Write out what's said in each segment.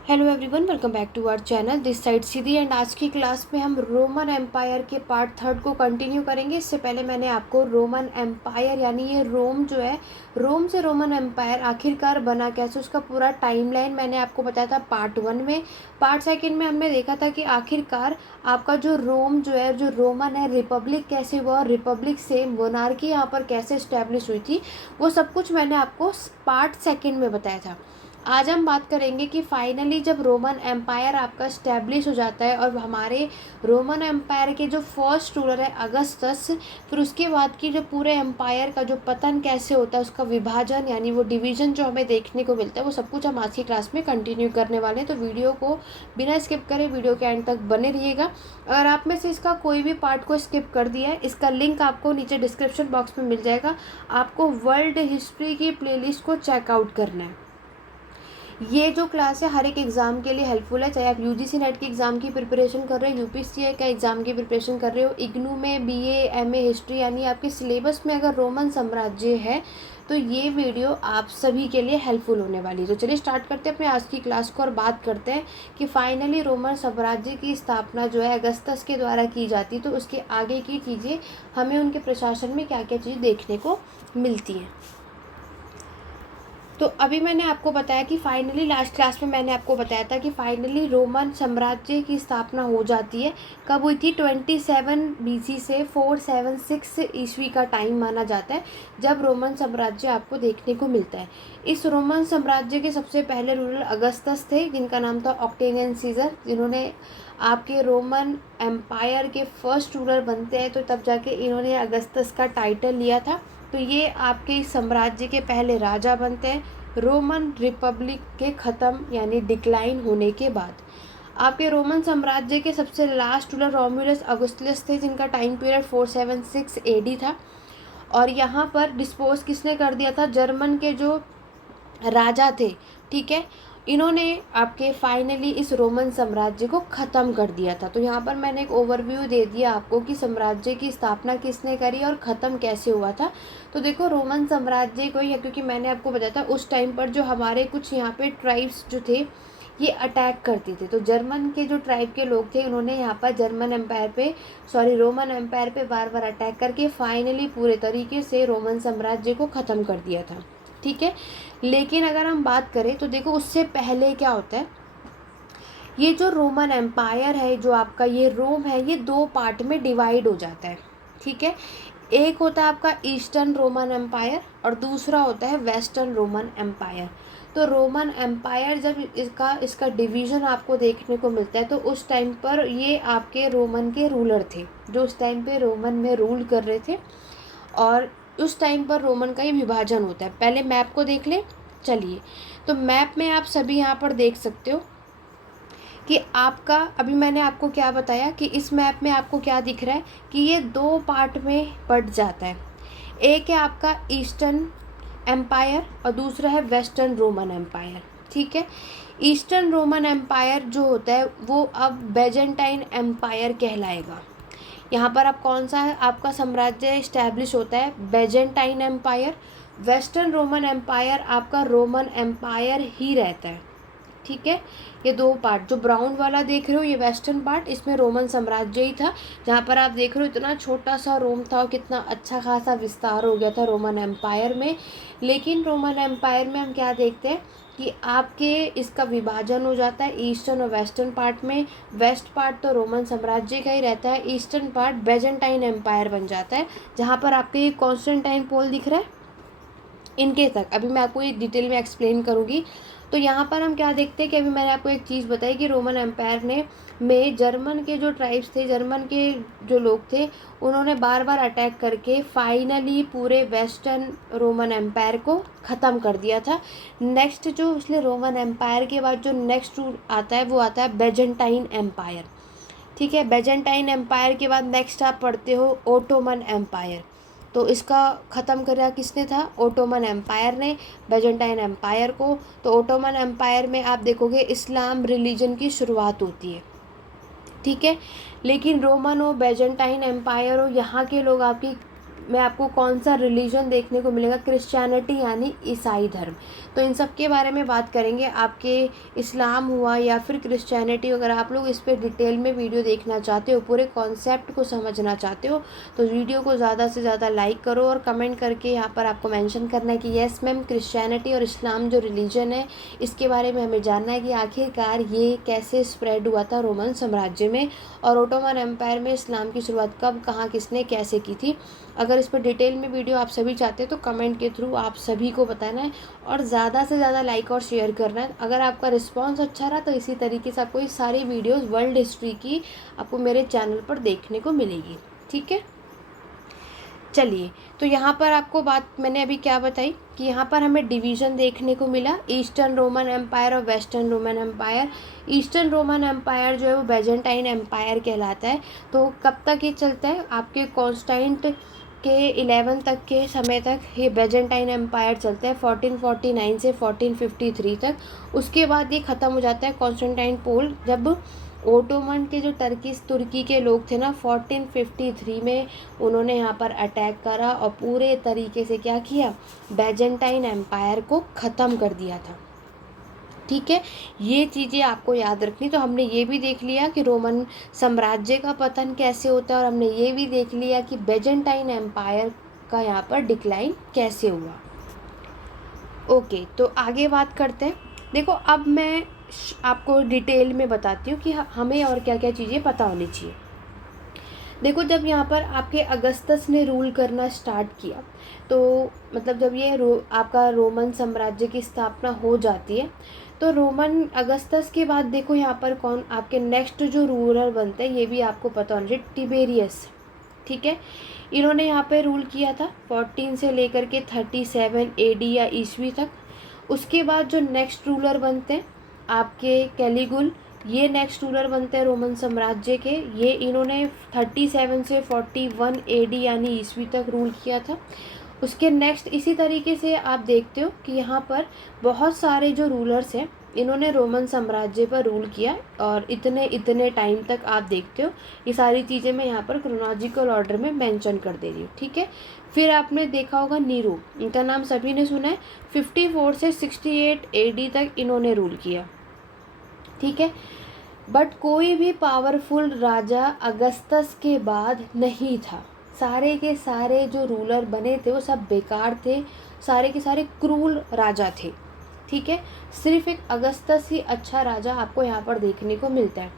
Hello everyone, welcome back to our channel. This side Sidhi and आज की class में हम रोमन एम्पायर के पार्ट थर्ड को कंटिन्यू करेंगे। इससे पहले मैंने आपको रोमन एम्पायर यानी ये रोम जो है, रोम से रोमन एम्पायर आखिरकार बना कैसे, उसका पूरा टाइमलाइन मैंने आपको बताया था पार्ट वन में। पार्ट सेकंड में हमने देखा था कि आखिरकार आपका जो रोम जो है, जो रोमन है, रिपब्लिक कैसे हुआ और रिपब्लिक से मोनार्की यहाँ पर कैसे इस्टेब्लिश हुई थी, वो सब कुछ मैंने आपको पार्ट सेकंड में बताया था। आज हम बात करेंगे कि फाइनली जब रोमन एम्पायर आपका स्टैब्लिश हो जाता है और हमारे रोमन एम्पायर के जो फर्स्ट रूलर है अगस्तस, फिर उसके बाद की जो पूरे एम्पायर का जो पतन कैसे होता है, उसका विभाजन यानी वो डिवीज़न जो हमें देखने को मिलता है, वो सब कुछ हम आज की क्लास में कंटिन्यू करने वाले हैं। तो वीडियो को बिना स्किप करे वीडियो के एंड तक बने रहिएगा। अगर आप में से इसका कोई भी पार्ट को स्किप कर दिया है, इसका लिंक आपको नीचे डिस्क्रिप्शन बॉक्स में मिल जाएगा। आपको वर्ल्ड हिस्ट्री की प्लेलिस्ट को चेकआउट करना है। ये जो क्लास है हर एक एग्ज़ाम के लिए हेल्पफुल है, चाहे आप यूजीसी नेट के एग्ज़ाम की प्रिपरेशन कर रहे हो, यूपीएससी का एग्ज़ाम की प्रिपरेशन कर रहे हो, इग्नू में बीए एमए हिस्ट्री यानी आपके सिलेबस में अगर रोमन साम्राज्य है तो ये वीडियो आप सभी के लिए हेल्पफुल होने वाली है। तो चलिए स्टार्ट करते हैं अपने आज की क्लास को और बात करते हैं कि फाइनली रोमन साम्राज्य की स्थापना जो है अगस्तस के द्वारा की जाती, तो उसके आगे की चीज़ें हमें उनके प्रशासन में क्या क्या चीज़ देखने को मिलती हैं। तो अभी मैंने आपको बताया कि फाइनली लास्ट क्लास में मैंने आपको बताया था कि फाइनली रोमन साम्राज्य की स्थापना हो जाती है। कब हुई थी? 27 बीसी से 476 ईस्वी का टाइम माना जाता है जब रोमन साम्राज्य आपको देखने को मिलता है। इस रोमन साम्राज्य के सबसे पहले रूलर अगस्तस थे, जिनका नाम था ऑक्टेवियन सीजर, जिन्होंने आपके रोमन एम्पायर के फर्स्ट रूलर बनते हैं, तो तब जाके इन्होंने अगस्तस का टाइटल लिया था। तो ये आपके साम्राज्य के पहले राजा बनते हैं रोमन रिपब्लिक के ख़त्म यानी डिक्लाइन होने के बाद। आपके रोमन साम्राज्य के सबसे लास्ट रूलर रोमुलस ऑगस्टस थे, जिनका टाइम पीरियड 476 एडी था। और यहाँ पर डिस्पोज किसने कर दिया था? जर्मन के जो राजा थे, ठीक है, इन्होंने आपके फाइनली इस रोमन साम्राज्य को ख़त्म कर दिया था। तो यहाँ पर मैंने एक ओवरव्यू दे दिया आपको कि साम्राज्य की स्थापना किसने करी और ख़त्म कैसे हुआ था। तो देखो रोमन साम्राज्य को, या क्योंकि मैंने आपको बताया था उस टाइम पर जो हमारे कुछ यहाँ पे ट्राइब्स जो थे ये अटैक करते थे, तो जर्मन के जो ट्राइब के लोग थे उन्होंने यहाँ पर जर्मन एम्पायर पे रोमन एम्पायर पे बार बार अटैक करके फाइनली पूरे तरीके से रोमन साम्राज्य को ख़त्म कर दिया था, ठीक है। लेकिन अगर हम बात करें तो देखो उससे पहले क्या होता है, ये जो रोमन एम्पायर है, जो आपका ये रोम है, ये दो पार्ट में डिवाइड हो जाता है, ठीक है। एक होता है आपका ईस्टर्न रोमन एम्पायर और दूसरा होता है वेस्टर्न रोमन एम्पायर। तो रोमन एम्पायर जब इसका डिवीज़न आपको देखने को मिलता है, तो उस टाइम पर ये आपके रोमन के रूलर थे जो उस टाइम पे रोमन में रूल कर रहे थे, और उस टाइम पर रोमन का ये विभाजन होता है। पहले मैप को देख लें, चलिए। तो मैप में आप सभी यहाँ पर देख सकते हो कि आपका, अभी मैंने आपको क्या बताया कि इस मैप में आपको क्या दिख रहा है कि ये दो पार्ट में बट जाता है। एक है आपका ईस्टर्न एम्पायर और दूसरा है वेस्टर्न रोमन एम्पायर, ठीक है। ईस्टर्न रोमन एम्पायर जो होता है वो अब बेजेंटाइन एम्पायर कहलाएगा। यहाँ पर अब कौन सा है आपका साम्राज्य इस्टेब्लिश होता है? Byzantine Empire. Western Roman Empire आपका रोमन एम्पायर ही रहता है, ठीक है। ये दो पार्ट जो ब्राउन वाला देख रहे हो ये वेस्टर्न पार्ट, इसमें रोमन साम्राज्य ही था। जहाँ पर आप देख रहे हो इतना छोटा सा रोम था और कितना अच्छा खासा विस्तार हो गया था रोमन एम्पायर में। लेकिन रोमन एम्पायर में हम क्या देखते हैं कि आपके इसका विभाजन हो जाता है ईस्टर्न और वेस्टर्न पार्ट में। वेस्ट पार्ट तो रोमन साम्राज्य का ही रहता है, ईस्टर्न पार्ट बेजेंटाइन एम्पायर बन जाता है। जहाँ पर आपके ये कॉन्स्टेंटाइन पोल दिख रहा है, इनके तक अभी मैं आपको ये डिटेल में एक्सप्लेन करूँगी। तो यहाँ पर हम क्या देखते हैं कि अभी मैंने आपको एक चीज़ बताई कि रोमन एम्पायर में जर्मन के जो ट्राइब्स थे, जर्मन के जो लोग थे, उन्होंने बार बार अटैक करके फाइनली पूरे वेस्टर्न रोमन एम्पायर को ख़त्म कर दिया था। नेक्स्ट जो इसलिए रोमन एम्पायर के बाद जो नेक्स्ट रूल आता है वो आता है बेजेंटाइन एम्पायर, ठीक है। बेजेंटाइन एम्पायर के बाद नेक्स्ट आप पढ़ते हो ओटोमन एम्पायर। तो इसका ख़त्म करा किसने था? ओटोमन एम्पायर ने बेजेंटाइन एम्पायर को। तो ओटोमन एम्पायर में आप देखोगे इस्लाम रिलीजन की शुरुआत होती है, ठीक है। लेकिन रोमन हो, बेजेंटाइन एम्पायर हो, यहाँ के लोग आपकी में आपको कौन सा रिलीजन देखने को मिलेगा, क्रिश्चियनिटी यानी ईसाई धर्म। तो इन सब के बारे में बात करेंगे। आपके इस्लाम हुआ या फिर क्रिश्चियनिटी, अगर आप लोग इस पर डिटेल में वीडियो देखना चाहते हो, पूरे कॉन्सेप्ट को समझना चाहते हो, तो वीडियो को ज़्यादा से ज़्यादा लाइक करो और कमेंट करके यहाँ पर आपको मेंशन करना है कि येस मैम, क्रिश्चियनिटी और इस्लाम जो रिलीजन है इसके बारे में हमें जानना है कि आखिरकार ये कैसे स्प्रेड हुआ था रोमन साम्राज्य में, और ओटोमन एम्पायर में इस्लाम की शुरुआत कब, कहाँ, किसने, कैसे की थी। अगर इस पर डिटेल में वीडियो आप सभी चाहते हैं तो कमेंट के थ्रू आप सभी को बताना है और ज़्यादा से ज़्यादा लाइक और शेयर करना है। अगर आपका रिस्पांस अच्छा रहा तो इसी तरीके से आपको ये सारी वीडियोस वर्ल्ड हिस्ट्री की आपको मेरे चैनल पर देखने को मिलेगी। ठीक है, चलिए, तो यहाँ पर आपको बात मैंने अभी क्या बताई कि यहाँ पर हमें डिवीज़न देखने को मिला, ईस्टर्न रोमन एम्पायर और western Roman Empire. Eastern Roman Empire जो है वो बेजेंटाइन एम्पायर कहलाता है। तो कब तक ये चलता है, आपके कॉन्स्टेंट के 11 तक के समय तक ये बेजेंटाइन एम्पायर चलता है, 1449 से 1453 तक। उसके बाद ये ख़त्म हो जाता है कॉन्स्टेंटाइनोपल, जब ओटोमन के जो तुर्की के लोग थे ना, 1453 में उन्होंने यहाँ पर अटैक करा और पूरे तरीके से क्या किया, बेजेंटाइन एम्पायर को ख़त्म कर दिया था। ठीक है, ये चीज़ें आपको याद रखनी। तो हमने ये भी देख लिया कि रोमन साम्राज्य का पतन कैसे होता है, और हमने ये भी देख लिया कि बेजेंटाइन एम्पायर का यहाँ पर डिक्लाइन कैसे हुआ। ओके, तो आगे बात करते हैं। देखो, अब मैं आपको डिटेल में बताती हूँ कि हमें और क्या क्या चीज़ें पता होनी चाहिए। देखो, जब यहाँ पर आपके अगस्तस ने रूल करना स्टार्ट किया, तो मतलब जब ये आपका रोमन साम्राज्य की स्थापना हो जाती है, तो रोमन अगस्तस के बाद देखो यहाँ पर कौन आपके नेक्स्ट जो रूलर बनते हैं, ये भी आपको पता होना चाहिए, टिबेरियस। ठीक है, इन्होंने यहाँ पे रूल किया था 14 से लेकर के 37 एडी या ईस्वी तक। उसके बाद जो नेक्स्ट रूलर बनते हैं आपके कैलिगुल, ये नेक्स्ट रूलर बनते हैं रोमन साम्राज्य के। ये इन्होंने 37 से 41 एडी यानी ईस्वी तक रूल किया था। उसके नेक्स्ट इसी तरीके से आप देखते हो कि यहाँ पर बहुत सारे जो रूलर्स हैं इन्होंने रोमन साम्राज्य पर रूल किया, और इतने इतने टाइम तक आप देखते हो। ये सारी चीज़ें मैं यहाँ पर क्रोनोलॉजिकल ऑर्डर में मेंशन कर दे रही हूँ। ठीक है, फिर आपने देखा होगा नीरो, इनका नाम सभी ने सुना है। 54 से 68 एडी तक इन्होंने रूल किया। ठीक है, बट कोई भी पावरफुल राजा अगस्तस के बाद नहीं था। सारे के सारे जो रूलर बने थे वो सब बेकार थे, सारे के सारे क्रूर राजा थे। ठीक है, सिर्फ एक अगस्तस ही अच्छा राजा आपको यहाँ पर देखने को मिलता है।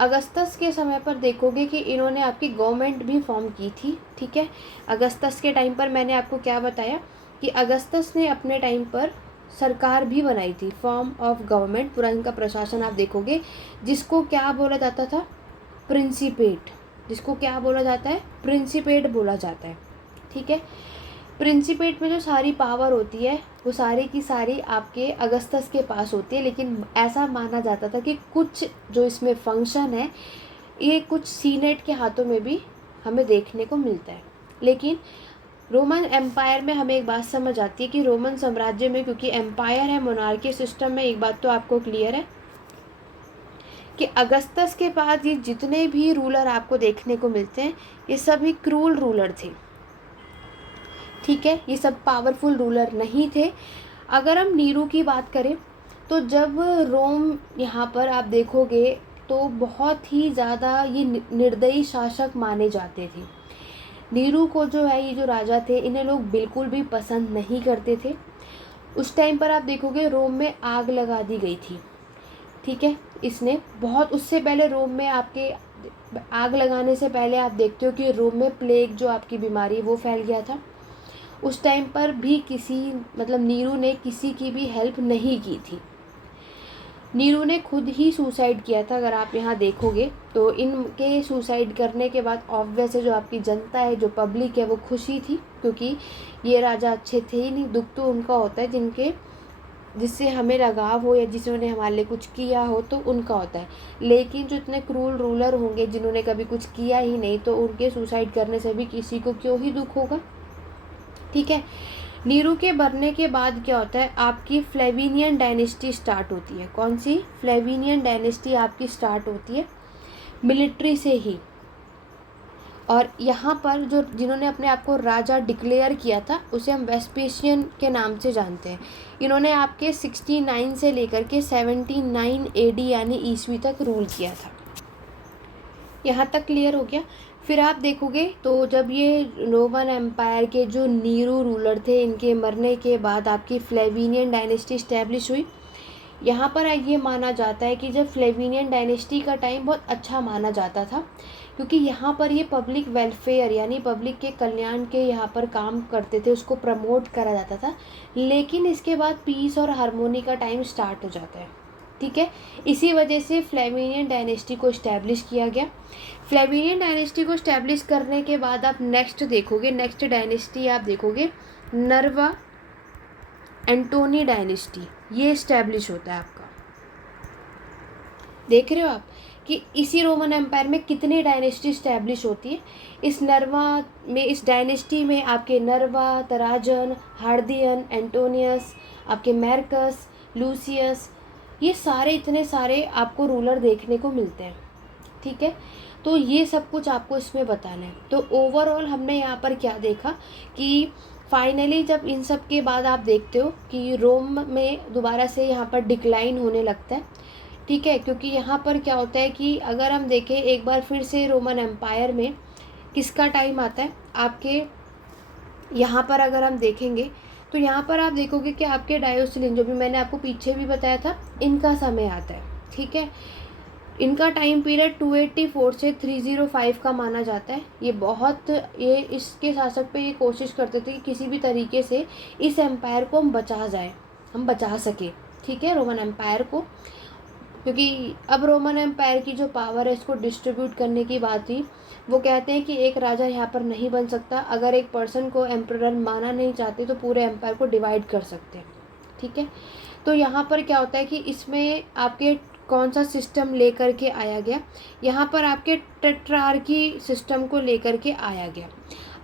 अगस्तस के समय पर देखोगे कि इन्होंने आपकी गवर्नमेंट भी फॉर्म की थी। ठीक है, अगस्तस के टाइम पर मैंने आपको क्या बताया कि अगस्तस ने अपने टाइम पर सरकार भी बनाई थी, फॉर्म ऑफ गवर्नमेंट, पूरा इनका प्रशासन आप देखोगे, जिसको क्या बोला जाता था, प्रिंसिपेट। जिसको क्या बोला जाता है, प्रिंसिपेट बोला जाता है। ठीक है, प्रिंसिपेट में जो सारी पावर होती है वो सारी की सारी आपके अगस्तस के पास होती है, लेकिन ऐसा माना जाता था कि कुछ जो इसमें फंक्शन है ये कुछ सीनेट के हाथों में भी हमें देखने को मिलता है। लेकिन रोमन एम्पायर में हमें एक बात समझ आती है कि रोमन साम्राज्य में, क्योंकि एम्पायर है, मोनार्की सिस्टम में, एक बात तो आपको क्लियर है कि अगस्तस के बाद ये जितने भी रूलर आपको देखने को मिलते हैं ये सभी क्रूर रूलर थे। ठीक है, ये सब पावरफुल रूलर नहीं थे। अगर हम नीरू की बात करें तो जब रोम यहाँ पर आप देखोगे तो बहुत ही ज़्यादा ये निर्दयी शासक माने जाते थे। नीरू को जो है, ये जो राजा थे, इन्हें लोग बिल्कुल भी पसंद नहीं करते थे। उस टाइम पर आप देखोगे रोम में आग लगा दी गई थी। ठीक है, इसने बहुत, उससे पहले रोम में आपके आग लगाने से पहले आप देखते हो कि रोम में प्लेग जो आपकी बीमारी वो फैल गया था। उस टाइम पर भी नीरू ने किसी की भी हेल्प नहीं की थी। नीरू ने खुद ही सुसाइड किया था। अगर आप यहाँ देखोगे तो इनके सुसाइड करने के बाद ऑब्वियस है जो आपकी जनता है, जो पब्लिक है, वो खुशी थी, क्योंकि ये राजा अच्छे थे ही नहीं। दुख तो उनका होता है जिससे हमें लगाव हो या जिन्होंने हमारे लिए कुछ किया हो, तो उनका होता है। लेकिन जो इतने क्रूर रूलर होंगे जिन्होंने कभी कुछ किया ही नहीं, तो उनके सुसाइड करने से भी किसी को क्यों ही दुख होगा। ठीक है, नीरू के मरने के बाद क्या होता है, आपकी फ्लेविनियन डायनेस्टी स्टार्ट होती है। कौन सी? फ्लेविनियन डायनेस्टी आपकी स्टार्ट होती है मिलिट्री से ही। और यहाँ पर जो जिन्होंने अपने आप को राजा डिक्लेयर किया था उसे हम वेस्पेशियन के नाम से जानते हैं। इन्होंने आपके 69 से लेकर के 79 एडी यानी ईस्वी तक रूल किया था। यहाँ तक क्लियर हो गया। फिर आप देखोगे तो जब ये रोमन एम्पायर के जो नीरो रूलर थे, इनके मरने के बाद आपकी फ्लेविनियन डायनेस्टी इस्टेब्लिश हुई। यहाँ पर ये माना जाता है कि जब फ्लेविनियन डायनेस्टी का टाइम बहुत अच्छा माना जाता था, क्योंकि यहाँ पर ये पब्लिक वेलफेयर यानी पब्लिक के कल्याण के यहाँ पर काम करते थे, उसको प्रमोट करा जाता था। लेकिन इसके बाद पीस और हारमोनी का टाइम स्टार्ट हो जाता है, ठीक है। इसी वजह से फ्लेविनियन डायनेस्टी को इस्टेब्लिश किया गया। फ्लेविनियन डायनेस्टी को इस्टेब्लिश करने के बाद आप नेक्स्ट देखोगे, नेक्स्ट डायनेस्टी आप देखोगे नर्वा एंटोनी डायनेस्टी, ये इस्टेब्लिश होता है आपका। देख रहे हो आप कि इसी रोमन एम्पायर में कितनी डायनेस्टी इस्टेब्लिश होती है। इस नर्वा में, इस डायनेस्टी में आपके नर्वा, तराजन, हार्दियन, एंटोनियस, आपके मैर्कस, लूसियस, ये सारे इतने सारे आपको रूलर देखने को मिलते हैं, ठीक है। तो ये सब कुछ आपको इसमें बताना है। तो ओवरऑल हमने यहाँ पर क्या देखा कि फाइनली जब इन सब के बाद आप देखते हो कि रोम में दोबारा से यहाँ पर डिक्लाइन होने लगता है, ठीक है। क्योंकि यहाँ पर क्या होता है कि अगर हम देखें एक बार फिर से रोमन एम्पायर में किसका टाइम आता है, आपके यहाँ पर अगर हम देखेंगे तो यहाँ पर आप देखोगे कि आपके डायोसिलिन, जो भी मैंने आपको पीछे भी बताया था, इनका समय आता है, ठीक है। इनका टाइम पीरियड 284 से 305 का माना जाता है। ये इसके शासक पे ये कोशिश करते थे कि किसी भी तरीके से इस एम्पायर को हम बचा सके, ठीक है, रोमन एम्पायर को। क्योंकि अब रोमन एम्पायर की जो पावर है इसको डिस्ट्रीब्यूट करने की बात थी। वो कहते हैं कि एक राजा यहाँ पर नहीं बन सकता, अगर एक पर्सन को एम्परर माना नहीं चाहते तो पूरे एम्पायर को डिवाइड कर सकते हैं, ठीक है। तो यहाँ पर क्या होता है कि इसमें आपके कौन सा सिस्टम लेकर के आया गया, यहाँ पर आपके टेट्रार्की सिस्टम को लेकर के आया गया।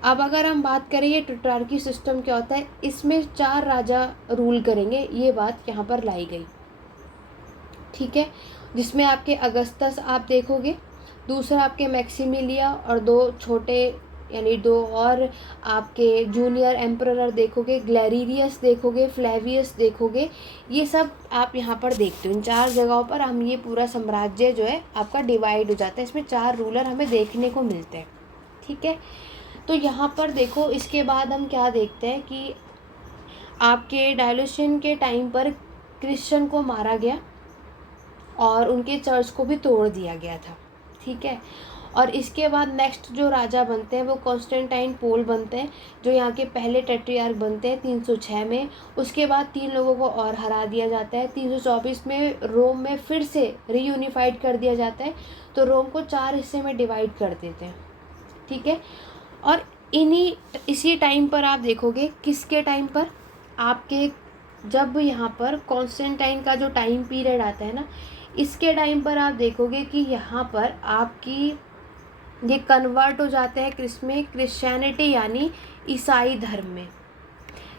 अब अगर हम बात करें ये टेट्रार्की सिस्टम क्या होता है, इसमें 4 राजा रूल करेंगे, ये बात यहाँ पर लाई गई, ठीक है। जिसमें आपके अगस्तस आप देखोगे, दूसरा आपके मैक्सिमिलिया और 2 छोटे यानी 2 और आपके जूनियर एम्परर देखोगे, ग्लैरियस देखोगे, फ्लेवियस देखोगे। ये सब आप यहाँ पर देखते हो। इन 4 जगहों पर हम ये पूरा साम्राज्य जो है आपका डिवाइड हो जाता है। इसमें 4 रूलर हमें देखने को मिलते हैं, ठीक है। तो यहाँ पर देखो, इसके बाद हम क्या देखते हैं कि आपके डायलोशियन के टाइम पर क्रिश्चियन को मारा गया और उनके चर्च को भी तोड़ दिया गया था, ठीक है। और इसके बाद नेक्स्ट जो राजा बनते हैं वो कॉन्स्टेंटाइन पोल बनते हैं, जो यहाँ के पहले टेट्रियार्क बनते हैं 306 में। उसके बाद 3 लोगों को और हरा दिया जाता है। 324 में रोम में फिर से रीयूनिफाइड कर दिया जाता है, तो रोम को 4 हिस्से में डिवाइड कर देते हैं, ठीक है। और इसी टाइम पर आप देखोगे, किसके टाइम पर, आपके जब यहाँ पर कॉन्स्टेंटाइन का जो टाइम पीरियड आता है ना, इसके टाइम पर आप देखोगे कि यहाँ पर आपकी ये कन्वर्ट हो जाते हैं क्रिश्चियनिटी यानी ईसाई धर्म में।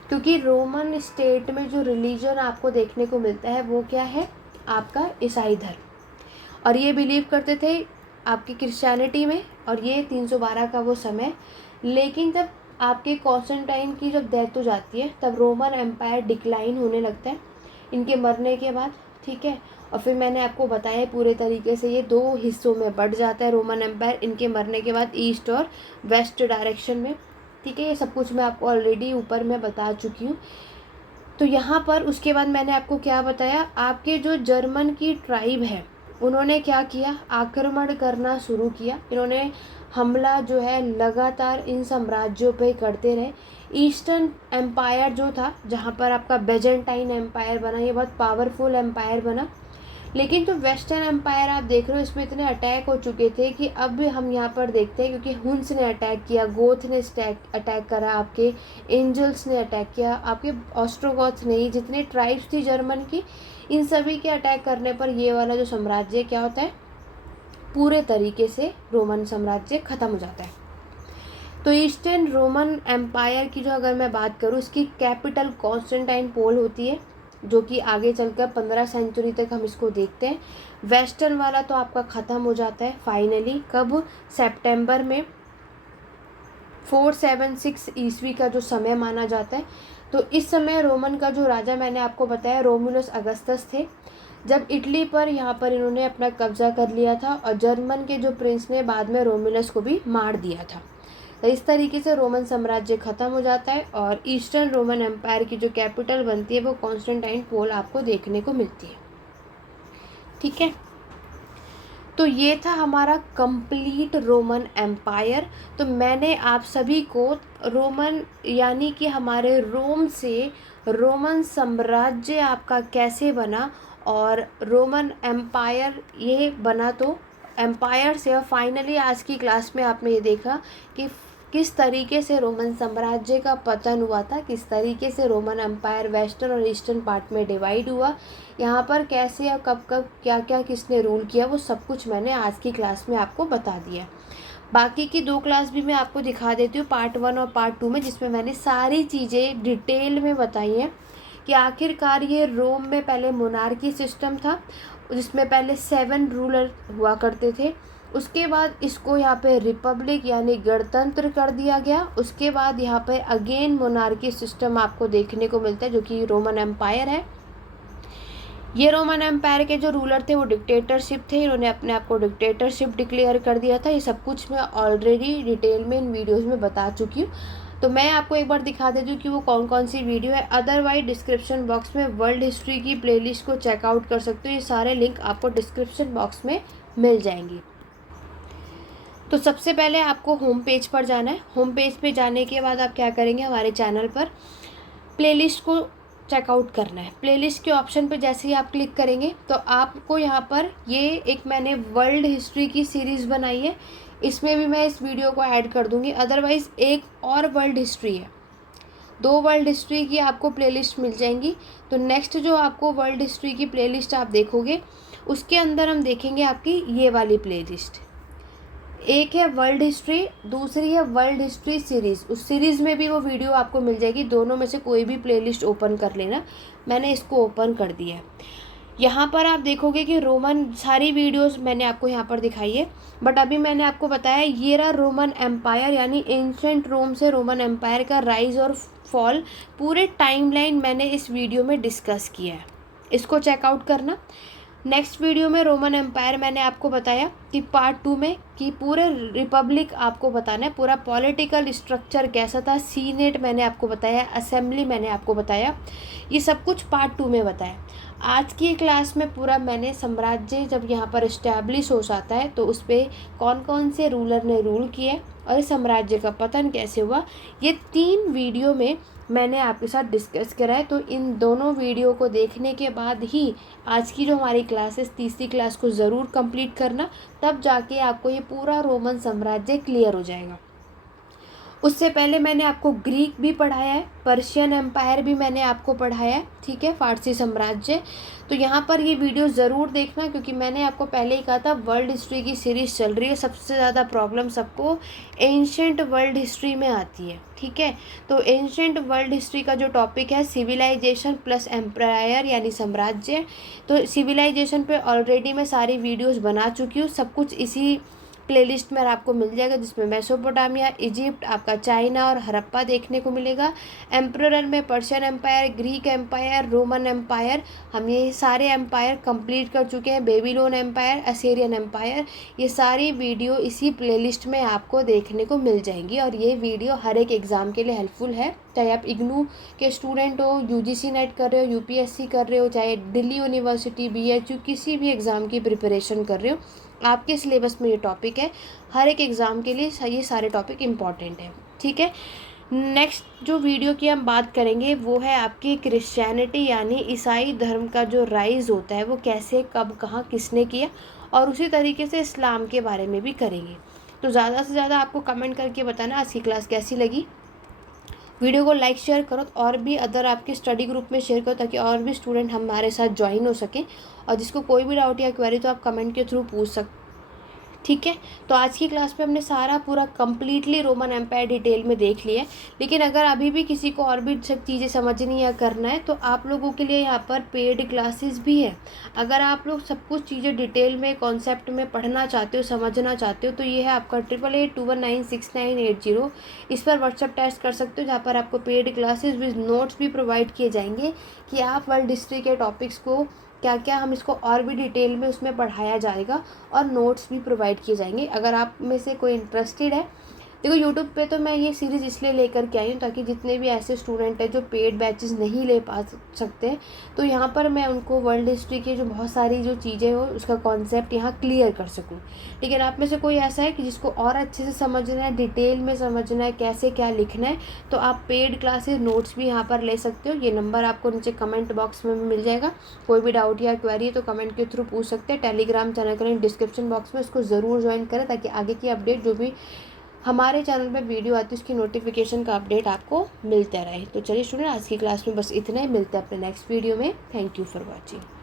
क्योंकि रोमन स्टेट में जो रिलीजन आपको देखने को मिलता है वो क्या है, आपका ईसाई धर्म। और ये बिलीव करते थे आपकी क्रिश्चियनिटी में, और ये 312 का वो समय। लेकिन जब आपके कॉन्स्टेंटाइन की जब डेथ हो जाती है तब रोमन एम्पायर डिक्लाइन होने लगता है इनके मरने के बाद, ठीक है। और फिर मैंने आपको बताया पूरे तरीके से ये 2 हिस्सों में बढ़ जाता है रोमन एम्पायर इनके मरने के बाद, ईस्ट और वेस्ट डायरेक्शन में, ठीक है। ये सब कुछ मैं आपको ऑलरेडी ऊपर में बता चुकी हूँ। तो यहाँ पर उसके बाद मैंने आपको क्या बताया, आपके जो जर्मन की ट्राइब है उन्होंने क्या किया, आक्रमण करना शुरू किया। इन्होंने हमला जो है लगातार इन साम्राज्यों पे करते रहे। ईस्टर्न एम्पायर जो था, जहाँ पर आपका बेजेंटाइन एम्पायर बना, ये बहुत पावरफुल एम्पायर बना। लेकिन जो वेस्टर्न एम्पायर आप देख रहे हो इसमें इतने अटैक हो चुके थे कि अब हम यहाँ पर देखते हैं, क्योंकि हुन्स ने अटैक किया, गोथ ने अटैक करा, आपके एंजल्स ने अटैक किया, आपके ऑस्ट्रोगॉथ ने, जितने ट्राइब्स थी जर्मन की, इन सभी के अटैक करने पर ये वाला जो साम्राज्य क्या होता है, पूरे तरीके से रोमन साम्राज्य ख़त्म हो जाता है। तो ईस्टर्न रोमन एम्पायर की जो अगर मैं बात करूँ, इसकी कैपिटल कॉन्स्टेंटाइन पोल होती है, जो कि आगे चलकर 15 सेंचुरी तक हम इसको देखते हैं। वेस्टर्न वाला तो आपका ख़त्म हो जाता है फाइनली, कब, सितंबर में 476 ईस्वी का जो समय माना जाता है। तो इस समय रोमन का जो राजा मैंने आपको बताया रोमुलस अगस्टस थे, जब इटली पर यहाँ पर इन्होंने अपना कब्जा कर लिया था और जर्मन के जो प्रिंस ने बाद में रोमुलस को भी मार दिया था। तो इस तरीके से रोमन साम्राज्य ख़त्म हो जाता है और ईस्टर्न रोमन एम्पायर की जो कैपिटल बनती है वो कॉन्स्टेंटाइनोपल आपको देखने को मिलती है। ठीक है, तो ये था हमारा कंप्लीट रोमन एम्पायर। तो मैंने आप सभी को रोमन यानी कि हमारे रोम से रोमन साम्राज्य आपका कैसे बना और रोमन एम्पायर ये बना, तो एम्पायर से फाइनली आज की क्लास में आपने ये देखा कि किस तरीके से रोमन साम्राज्य का पतन हुआ था, किस तरीके से रोमन एम्पायर वेस्टर्न और ईस्टर्न पार्ट में डिवाइड हुआ, यहाँ पर कैसे और कब कब क्या क्या किसने रूल किया, वो सब कुछ मैंने आज की क्लास में आपको बता दिया। बाकी की 2 क्लास भी मैं आपको दिखा देती हूँ, पार्ट 1 और पार्ट 2 में, जिसमें मैंने सारी चीज़ें डिटेल में बताई हैं कि आखिरकार ये रोम में पहले मोनार्की सिस्टम था जिसमें पहले 7 रूलर हुआ करते थे, उसके बाद इसको यहाँ पे रिपब्लिक यानी गणतंत्र कर दिया गया, उसके बाद यहाँ पे अगेन मोनार्की सिस्टम आपको देखने को मिलता है जो कि रोमन एम्पायर है। ये रोमन एम्पायर के जो रूलर थे वो डिक्टेटरशिप थे, इन्होंने अपने आप को डिक्टेटरशिप डिक्लेयर कर दिया था। ये सब कुछ मैं ऑलरेडी डिटेल में इन वीडियोज़ में बता चुकी हूँ, तो मैं आपको एक बार दिखा देती हूँ कि वो कौन कौन सी वीडियो है। अदरवाइज डिस्क्रिप्शन बॉक्स में वर्ल्ड हिस्ट्री की प्लेलिस्ट को चेकआउट कर सकते हो, ये सारे लिंक आपको डिस्क्रिप्शन बॉक्स में मिल जाएंगी। तो सबसे पहले आपको होम पेज पर जाना है। होम पेज पे जाने के बाद आप क्या करेंगे, हमारे चैनल पर प्लेलिस्ट को चेकआउट करना है। प्लेलिस्ट के ऑप्शन पे जैसे ही आप क्लिक करेंगे तो आपको यहाँ पर ये एक मैंने वर्ल्ड हिस्ट्री की सीरीज़ बनाई है, इसमें भी मैं इस वीडियो को ऐड कर दूँगी। अदरवाइज़ एक और वर्ल्ड हिस्ट्री है, 2 वर्ल्ड हिस्ट्री की आपको प्लेलिस्ट मिल जाएंगी। तो नेक्स्ट जो आपको वर्ल्ड हिस्ट्री की प्लेलिस्ट आप देखोगे उसके अंदर हम देखेंगे आपकी ये वाली प्लेलिस्ट। एक है वर्ल्ड हिस्ट्री, दूसरी है वर्ल्ड हिस्ट्री सीरीज़। उस सीरीज़ में भी वो वीडियो आपको मिल जाएगी, दोनों में से कोई भी प्लेलिस्ट ओपन कर लेना। मैंने इसको ओपन कर दिया है। यहाँ पर आप देखोगे कि रोमन सारी वीडियोस मैंने आपको यहाँ पर दिखाई है, बट अभी मैंने आपको बताया ये रहा रोमन एम्पायर यानी एंशिएंट रोम से रोमन एम्पायर का राइज और फॉल, पूरे टाइमलाइन मैंने इस वीडियो में डिस्कस किया है, इसको चेकआउट करना। नेक्स्ट वीडियो में रोमन एम्पायर मैंने आपको बताया कि पार्ट 2 में कि पूरे रिपब्लिक आपको बताना है, पूरा पॉलिटिकल स्ट्रक्चर कैसा था, सीनेट मैंने आपको बताया, असेंबली मैंने आपको बताया, ये सब कुछ पार्ट 2 में बताया। आज की क्लास में पूरा मैंने साम्राज्य जब यहाँ पर इस्टेब्लिश हो जाता है तो उस पर कौन कौन से रूलर ने रूल किया और इस साम्राज्य का पतन कैसे हुआ, ये 3 वीडियो में मैंने आपके साथ डिस्कस करा है। तो इन दोनों वीडियो को देखने के बाद ही आज की जो हमारी क्लासेस तीसरी क्लास को ज़रूर कंप्लीट करना, तब जाके आपको ये पूरा रोमन साम्राज्य क्लियर हो जाएगा। उससे पहले मैंने आपको ग्रीक भी पढ़ाया है, पर्शियन एम्पायर भी मैंने आपको पढ़ाया है, ठीक है, फारसी साम्राज्य। तो यहाँ पर ये वीडियो ज़रूर देखना, क्योंकि मैंने आपको पहले ही कहा था वर्ल्ड हिस्ट्री की सीरीज़ चल रही है, सबसे ज़्यादा प्रॉब्लम सबको एंशिएंट वर्ल्ड हिस्ट्री में आती है, ठीक है। तो एंशिएंट वर्ल्ड हिस्ट्री का जो टॉपिक है सिविलाइजेशन प्लस एम्पायर यानी साम्राज्य। तो सिविलाइजेशन पे ऑलरेडी मैं सारी वीडियोज़ बना चुकी हूँ, सब कुछ इसी प्लेलिस्ट में आपको मिल जाएगा, जिसमें मेसोपोटामिया, इजिप्ट, आपका चाइना और हड़प्पा देखने को मिलेगा। एम्परर में Persian Empire, Greek Empire, Roman Empire, हम ये सारे एम्पायर कंप्लीट कर चुके हैं। बेबीलोन एम्पायर, असीरियन एम्पायर, ये सारी वीडियो इसी प्लेलिस्ट में आपको देखने को मिल जाएंगी। और ये वीडियो हर एक एग्ज़ाम के लिए हेल्पफुल है, चाहे आप इग्नू के स्टूडेंट हो, यूजीसी नेट कर रहे हो, यूपीएससी कर रहे हो, चाहे दिल्ली यूनिवर्सिटी, बीएचयू किसी भी एग्ज़ाम की प्रिपरेशन कर रहे हो, आपके सिलेबस में ये टॉपिक है। हर एक एग्ज़ाम के लिए ये सारे टॉपिक इम्पॉर्टेंट है, ठीक है। नेक्स्ट जो वीडियो की हम बात करेंगे वो है आपकी क्रिश्चियनिटी यानी ईसाई धर्म का जो राइज़ होता है वो कैसे, कब, कहाँ, किसने किया, और उसी तरीके से इस्लाम के बारे में भी करेंगे। तो ज़्यादा से ज़्यादा आपको कमेंट करके बताना आज की क्लास कैसी लगी। वीडियो को लाइक शेयर करो और भी अदर आपके स्टडी ग्रुप में शेयर करो, ताकि और भी स्टूडेंट हमारे साथ ज्वाइन हो सकें। और जिसको कोई भी डाउट या क्वेरी तो आप कमेंट के थ्रू पूछ सकते ठीक है। तो आज की क्लास में हमने सारा पूरा कम्प्लीटली रोमन एम्पायर डिटेल में देख लिया है। लेकिन अगर अभी भी किसी को और भी सब चीज़ें समझनी या करना है तो आप लोगों के लिए यहाँ पर पेड क्लासेस भी है। अगर आप लोग सब कुछ चीज़ें डिटेल में कॉन्सेप्ट में पढ़ना चाहते हो, समझना चाहते हो, तो ये है आपका 8881969880। इस पर व्हाट्सअप टेस्ट कर सकते हो, जहाँ पर आपको पेड क्लासेस विद नोट्स भी प्रोवाइड किए जाएंगे कि आप वर्ल्ड हिस्ट्री के टॉपिक्स को क्या क्या हम इसको और भी डिटेल में उसमें पढ़ाया जाएगा और नोट्स भी प्रोवाइड किए जाएंगे। अगर आप में से कोई इंटरेस्टेड है, देखो यूट्यूब पे तो मैं ये सीरीज़ इसलिए लेकर के आई हूँ ताकि जितने भी ऐसे स्टूडेंट हैं जो पेड बैचेस नहीं ले पा सकते, तो यहाँ पर मैं उनको वर्ल्ड हिस्ट्री की जो बहुत सारी जो चीज़ें हो उसका कॉन्सेप्ट यहाँ क्लियर कर सकूँ। लेकिन आप में से कोई ऐसा है कि जिसको और अच्छे से समझना है, डिटेल में समझना है कैसे क्या लिखना है, तो आप पेड क्लासेस नोट्स भी यहाँ पर ले सकते हो। ये नंबर आपको नीचे कमेंट बॉक्स में मिल जाएगा। कोई भी डाउट या क्वेरी है तो कमेंट के थ्रू पूछ सकते हैं। टेलीग्राम चैनल का लिंक डिस्क्रिप्शन बॉक्स में, इसको ज़रूर ज्वाइन करें ताकि आगे की अपडेट जो भी हमारे चैनल पे वीडियो आती है उसकी नोटिफिकेशन का अपडेट आपको मिलता रहे। तो चलिए स्टूडेंट, आज की क्लास में बस इतना ही। मिलते हैं अपने नेक्स्ट वीडियो में। Thank you for watching.